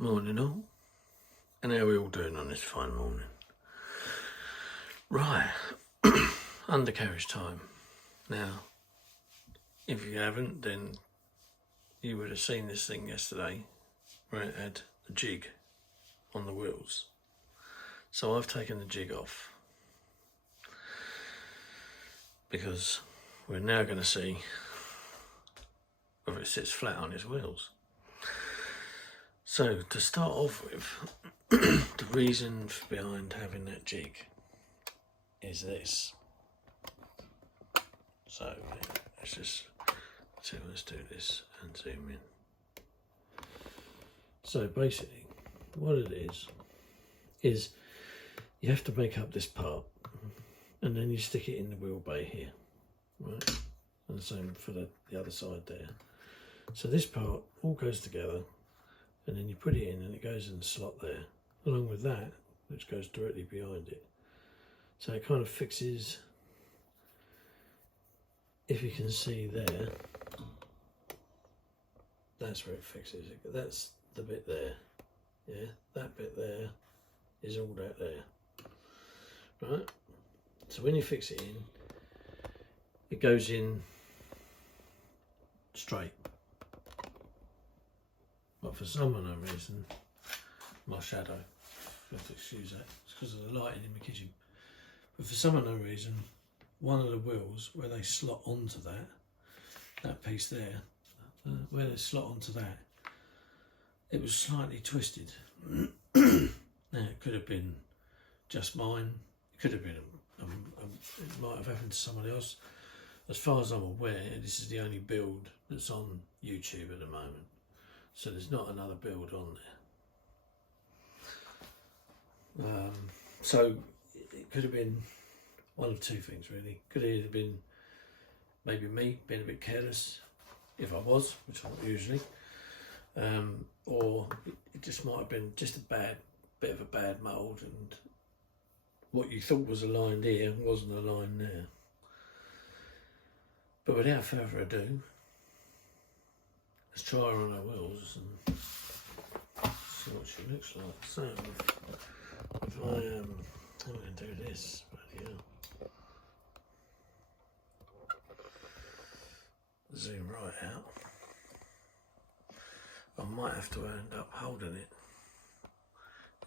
Morning all, and how are we all doing on this fine morning? Right, undercarriage time. Now, if you haven't, then you would have seen this thing yesterday where it had a jig on the wheels. So I've taken the jig off because we're now going to see whether it sits flat on its wheels. So to start off with, the reason behind having that jig is this. So let's do this and zoom in. So basically what it is you have to make up this part and then you stick it in the wheel bay here, right? And the same for the other side there. So this part all goes together, and then you put it in and it goes in the slot there, along with that, which goes directly behind it. So it kind of fixes, if you can see there, that's where it fixes it. That's the bit there, yeah? That bit there is all that there, right? So when you fix it in, it goes in straight. But for some unknown reason, my shadow, you have to excuse that, it's because of the lighting in the kitchen. But for some unknown reason, one of the wheels where they slot onto that piece there, where they slot onto that, it was slightly twisted. Now it could have been just mine, it could have been, it might have happened to somebody else. As far as I'm aware, this is the only build that's on YouTube at the moment. So there's not another build on there. So it could have been one of two things really. Could have either been maybe me being a bit careless, if I was, which I'm not usually, or it just might have been just a bit of a bad mould, and what you thought was aligned here wasn't aligned there. But without further ado, let's try her on our wheels and see what she looks like. So, if I'm going to do this, bloody hell. Zoom right out. I might have to end up holding it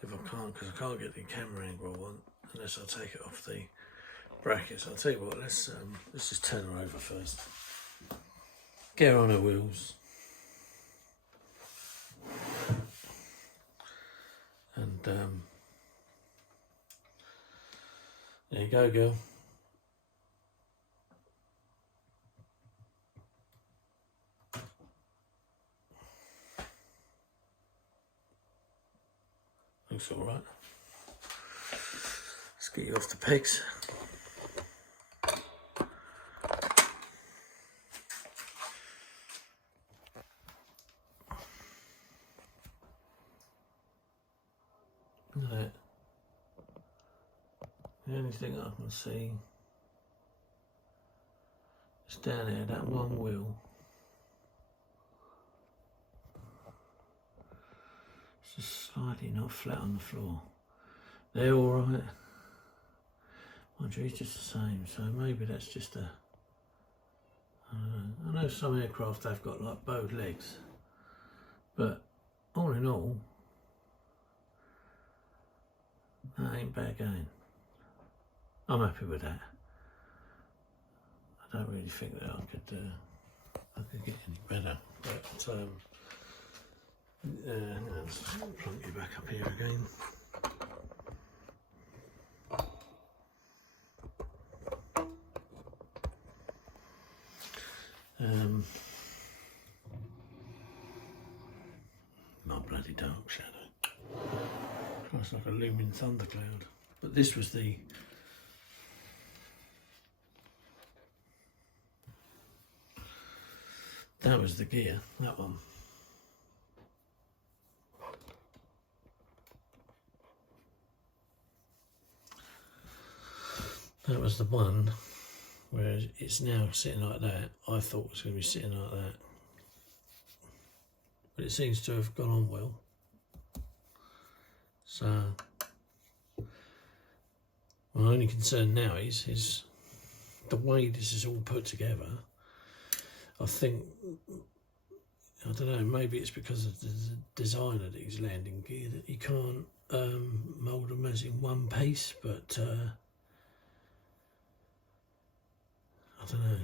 if I can't, because I can't get the camera angle I want unless I take it off the brackets. I'll tell you what, let's just turn her over first. Get her on her wheels. And there you go, girl. Looks all right. Let's get you off the pegs. Look at that. The only thing I can see is down there, that one wheel. It's just slightly not flat on the floor. They're all right. Mind you, it's just the same, so maybe that's just a, I know some aircraft have got like bowed legs, but all in all, that ain't bad going. I'm happy with that. I don't really think that I could get any better, but let's plunk you back up here again. My bloody dark shadow. It's like a looming thundercloud. But this was that was the gear, that one. That was the one where it's now sitting like that. I thought it was going to be sitting like that. But it seems to have gone on well. So my only concern now is the way this is all put together. I think, I don't know, maybe it's because of the design of these landing gear that you can't mould them as in one piece, but I don't know.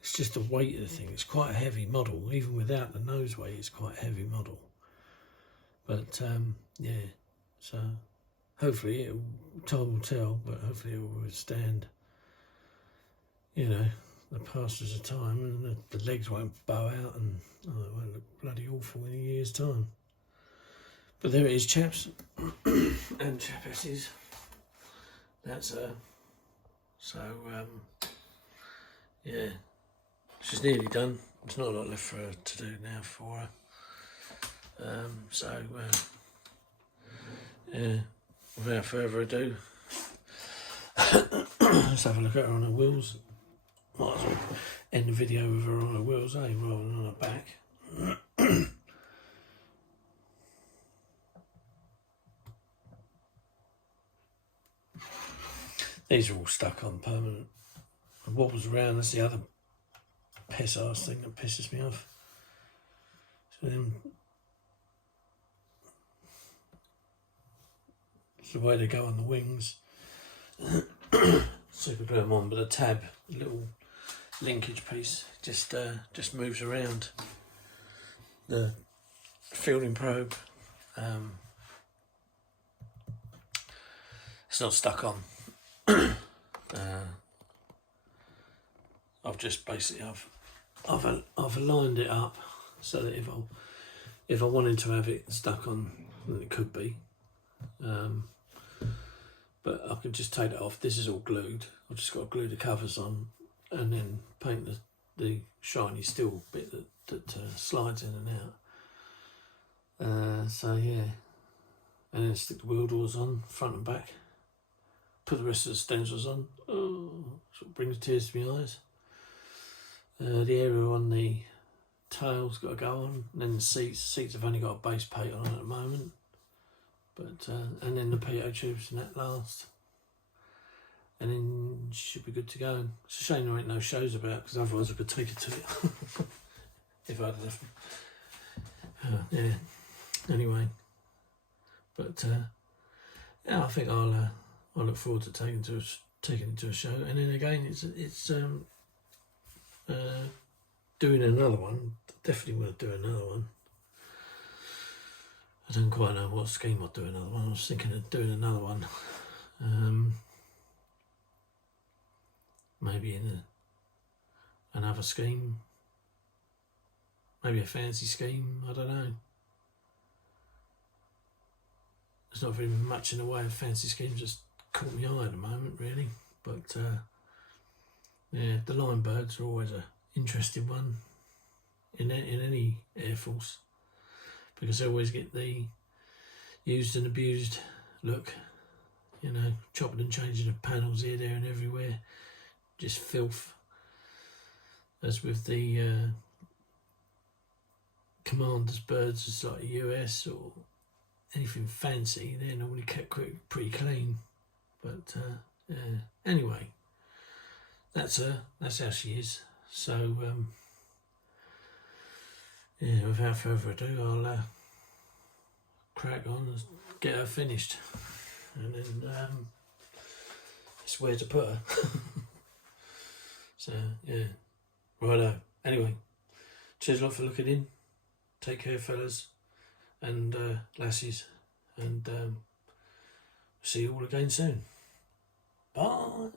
It's just the weight of the thing. It's quite a heavy model. Even without the nose weight, it's quite a heavy model. But yeah, so hopefully time will tell, but hopefully it will withstand, you know, the passage of time, and the legs won't bow out and it won't look bloody awful in a year's time. But there it is, chaps and chapesses. That's so yeah, she's nearly done. There's not a lot left for her to do now for her. So yeah, without further ado, let's have a look at her on her wheels. Might as well end the video with her on her wheels, rather than on her back. These are all stuck on permanent. It wobbles around. That's the other piss ass thing that pisses me off. So it's the way they go on the wings. Super glue them on, but the tab, the little linkage piece, just moves around. The fielding probe, it's not stuck on. I've just basically I've aligned it up so that if I wanted to have it stuck on, then it could be. But I could just take it off. This is all glued. I've just got to glue the covers on and then paint the shiny steel bit that slides in and out. So yeah, and then stick the wheel doors on, front and back. Put the rest of the stencils on. Oh, sort of brings tears to my eyes. The area on the tail's got to go on, and then the seats have only got a base paint on at the moment. But and then the PO tubes and that last, and then should be good to go. It's a shame there ain't no shows about, because otherwise I could take it to it if I'd left them. Yeah. Anyway, but yeah, I think I look forward to taking it to a show, and then again it's doing another one. Definitely want to do another one. I don't quite know what scheme I'll do another one. I was thinking of doing another one. Maybe in another scheme. Maybe a fancy scheme, I don't know. There's not very much in the way of fancy schemes that's caught my eye at the moment, really. But yeah, the line birds are always an interesting one in any Air Force, because they always get the used and abused look, you know, chopping and changing of panels here, there and everywhere, just filth. As with the commanders' birds, it's like US or anything fancy, they're normally kept pretty clean. But yeah. Anyway, that's her, that's how she is. So yeah, without further ado, I'll crack on and get her finished, and then it's where to put her. So yeah, righto. Anyway, cheers a lot for looking in. Take care, fellas and lassies, and see you all again soon. Bye.